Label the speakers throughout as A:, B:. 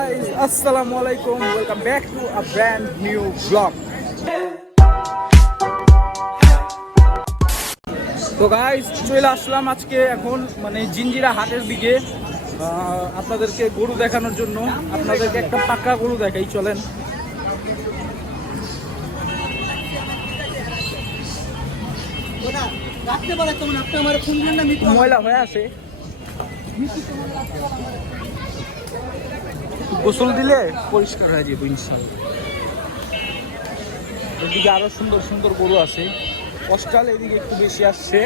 A: guys, Assalamu alaikum. Welcome back to a brand new vlog. তো guys চলে আসলাম আজকে এখন মানে জিঞ্জিরা হাটের দিকে। আপনাদেরকে গরু দেখানোর জন্য। আপনাদেরকে একটা পাকা গরু দেখাই চলেন। ময়লা হয়ে আছে। গোসল দিলে পরিষ্কার হয়ে যাবে ইনশাল্লাহ এদিকে আরও সুন্দর সুন্দর গরু আছে। কষ্টাল এদিকে একটু বেশি আসছে।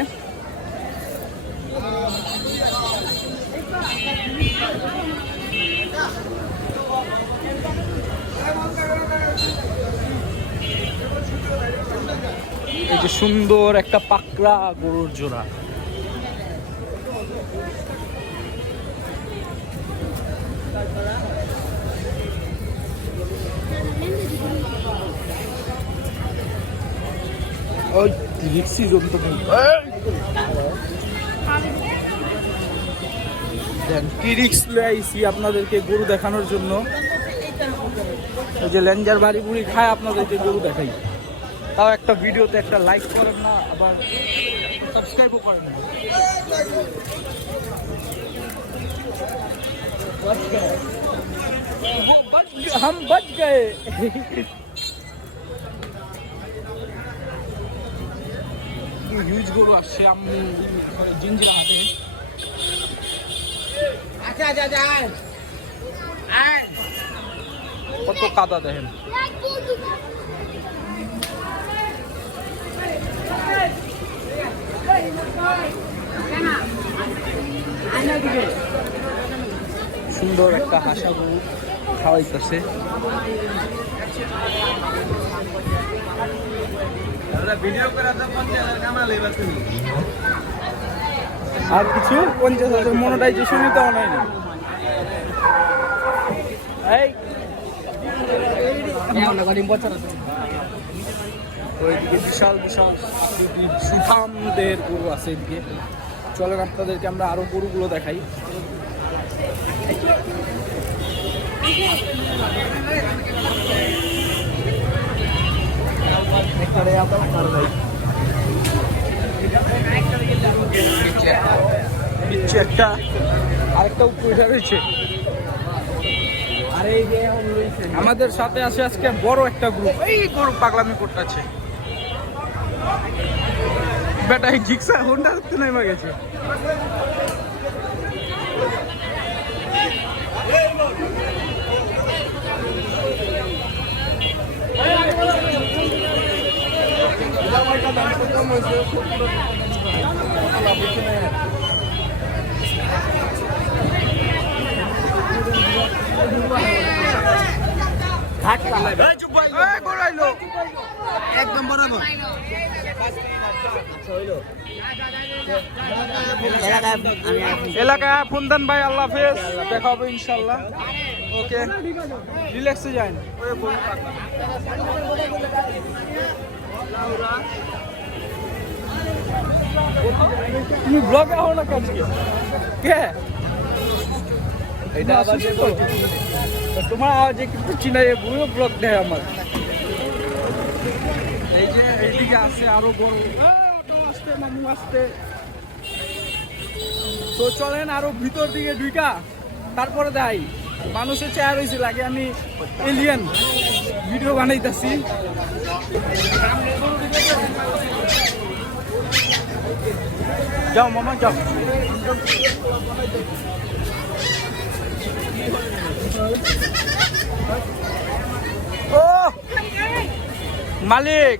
A: এই যে সুন্দর একটা পাকড়া গরুর জোড়া। ওই রিক্সি জন্তু দেন কি রিক্স লয়ে আইছি আপনাদেরকে গরু দেখানোর জন্য এই যে লেঞ্জার বাড়ি বুড়ি খায় আপনাদেরকে গরু দেখাই তাও একটা ভিডিওতে একটা লাইক করেন না আবার সাবস্ক্রাইবও করেন না वो बच गए- हम बच गए হিউজ গরু আসছে আমি জিঞ্জিরা হাটে
B: আচ্ছা আচ্ছা আচ্ছা আয়। আয়।
A: কত কাদা দেখেন। সুন্দর একটা হাসা। গরু খাওয়াইতেছে আর কিছু? পঞ্চাশ হাজার মনোটাইজেশনই তো অনেক এই। চলেন আপনাদেরকে আমরা আরও গরুগুলো দেখাই। একটা। আরেকটা উপরে রয়েছে।
B: আরে যে
A: আমাদের সাথে আছে আজকে বড় একটা গ্রুপ এই গরু পাগলামি করতেছে। বেটা এই জিক্সা হোন্ডা নেমে গেছে।
B: একদম বরাবর
A: ফোন দেন ভাই আল্লাহ হাফেজ। দেখা হবে ইনশাল্লাহ ওকে রিল্যাক্সে যান। তুমি ব্লগে হও না কাজকে। কে? এটা তোমার আওয়াজে কিন্তু চিনাই বুড়ো ব্লগ দেয় আমার। এই যে এইদিকে আছে আরও বড়। অটো আসতে মামু আসতে। তো চলেন আরও ভিতর দিকে ঢুকা তারপরে দেখাই। মানুষের চেয়ার হয়েছে লাগে আমি এলিয়েন ভিডিও বানাইতেছি। যাও মামা যাও ও মালিক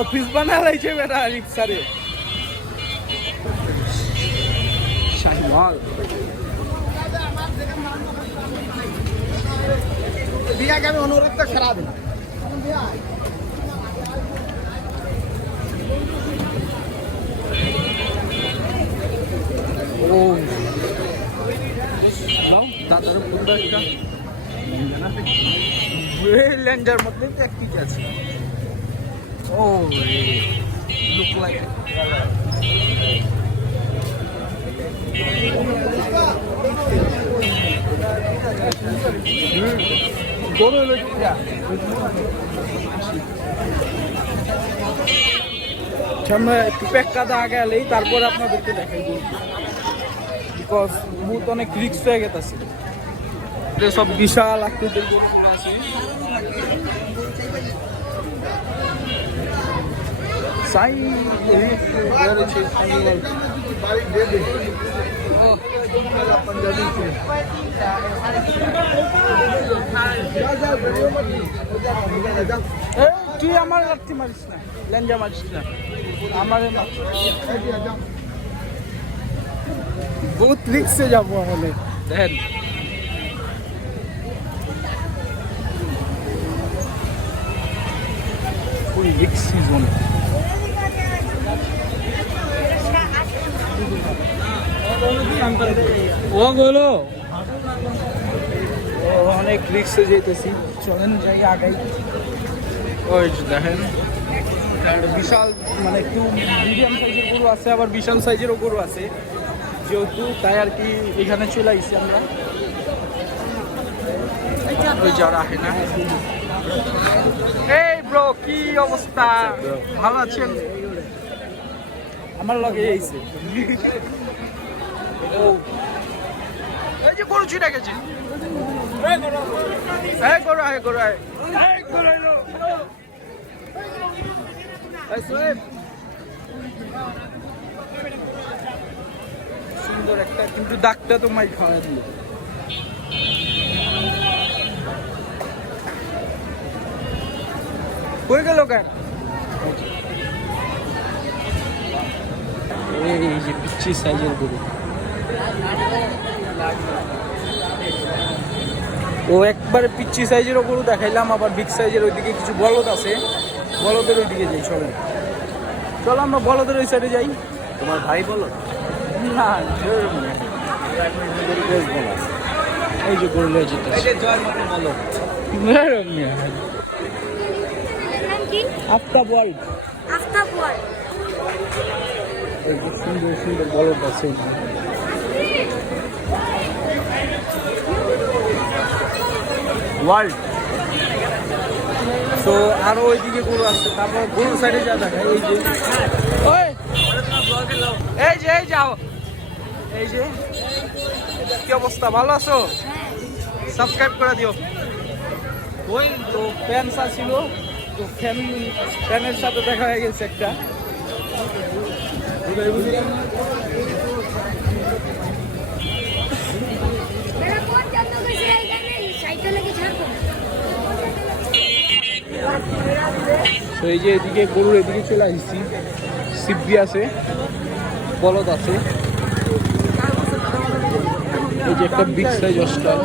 A: অফিস বানা লাইছে বেটা রিক্সারে শাহিওয়াল
B: দিয়াকে আমি অনুরোধ তো খারাপ না
A: ও নাও দাদার পুরো একটা মধ্যে একটি আছে ও লুক লাইক সামনে একটু প্যাক কাদা আগে এলেই তারপর আপনাদেরকে দেখাই বিকজ মুহূর্ত অনেক রিক্স হয়ে গেছে সব বিশাল আকৃতির গরুগুলো আছে। সাই তুই আমার লাঠি মারিস না, লেঞ্জা মারিস না। আমার বহুত রিক্সে যাব আমাদের দেখেন ফুল রিক্স সিজন ও গেলো ও অনেক রিক্সে যেতেছি চলেন যাই আগাই ওই যে দেখেন একটা বিশাল মানে একটু মিডিয়াম সাইজের গরু আছে, আবার বিশাল সাইজেরও গরু আছে। যেহেতু তাই আর কি এখানে চলে আসছি আমরা। আহে এই ব্রো কি অবস্থা? ভালো আছেন? আমার লগে ও। এই যে গরু ছুটে গেছে। এই গরু আয় গরু আয় গরু সোহেব সুন্দর একটা কিন্তু ডাকটা তো মাই খাওয়া দিল। হয়ে গেল কেন এই যে পিচ্ছি সাইজের গরু। ও একবারে পিচ্ছি সাইজেরও গরু দেখাইলাম আবার বিগ সাইজের ওইদিকে কিছু বলদ আছে। বলদের ওই দিকে যাই চলো। চলো আমরা বলদের ওই সাইডে যাই।
B: তোমার ভাই বলো
A: না এই যে গরু আফতাব ওয়ার্ল্ড
C: আফতাব ওয়ার্ল্ড
A: সুন্দর সুন্দর বলদ আছে। ওয়ার্ল্ড তো আরও ওইদিকে গরু আছে, তারপর গরুর সাইডে যা দেখা, এই যে। এই যে, এই যাও। এই যে। কি অবস্থা, ভালো আছো? সাবস্ক্রাইব করে দিও। ওই তো ফ্যান্স ছিল তো ফ্যামিলি ফ্যানের সাথে দেখা হয়ে গেছে একটা। তো এই যে এদিকে গরুর এদিকে চলে আসছি। সিব্বি আছে বলদ আছে। এই যে একটা বিগ সাইজ অস্টার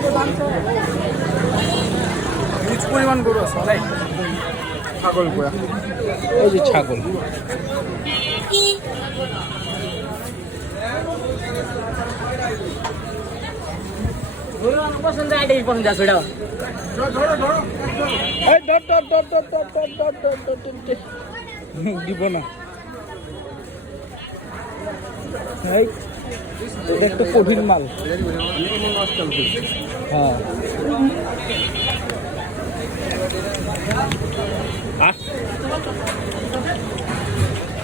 A: হিউজ পরিমাণ গরু আছে ছাগল এই যে ছাগল।
D: পছন্দ
A: আইডি একটু কঠিন মাল হ্যাঁ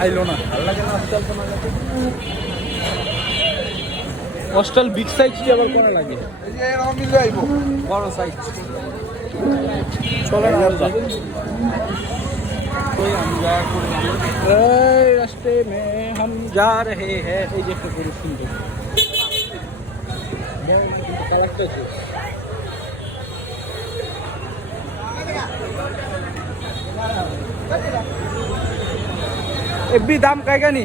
A: আইলো না আল্লাহ কেন আজকাল অস্টাল বিগ সাইজ কি আবার কোন লাগে? এই যে এরকম মিলে আইব বড় সাইজ চলে না कोई हम এই যে একটা করে শুনতে কারেক্ট দাম কাইগানি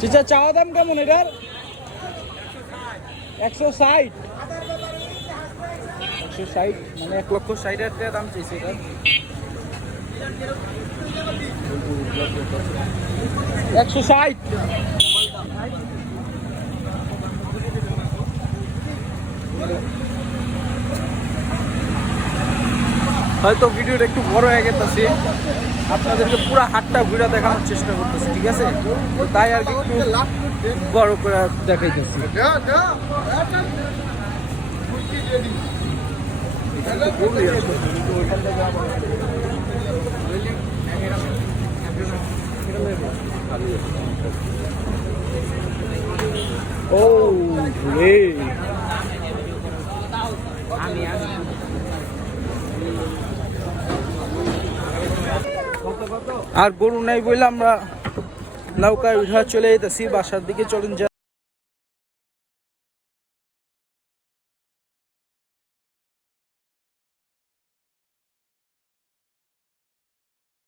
A: চিচা, চাওয়া দাম কেমন এটার? একশো ষাট। একশো ষাট মানে এক লক্ষ ষাট হাজার দাম চাইছে এটার। একশো ষাট। হয়তো ভিডিওটা একটু বড় হয়ে গেছে আপনাদেরকে পুরো হাতটা ঘুরে দেখানোর চেষ্টা করতেছি ঠিক আছে? তাই আর কি একটু বড় করে দেখাইতেছি। এখানে তো গরুই আছে, কিন্তু ওইখান থেকে আবার- ও রে আর গরু নাই বলে আমরা নৌকায় উঠা চলে যেতেছি বাসার দিকে চলেন যাই।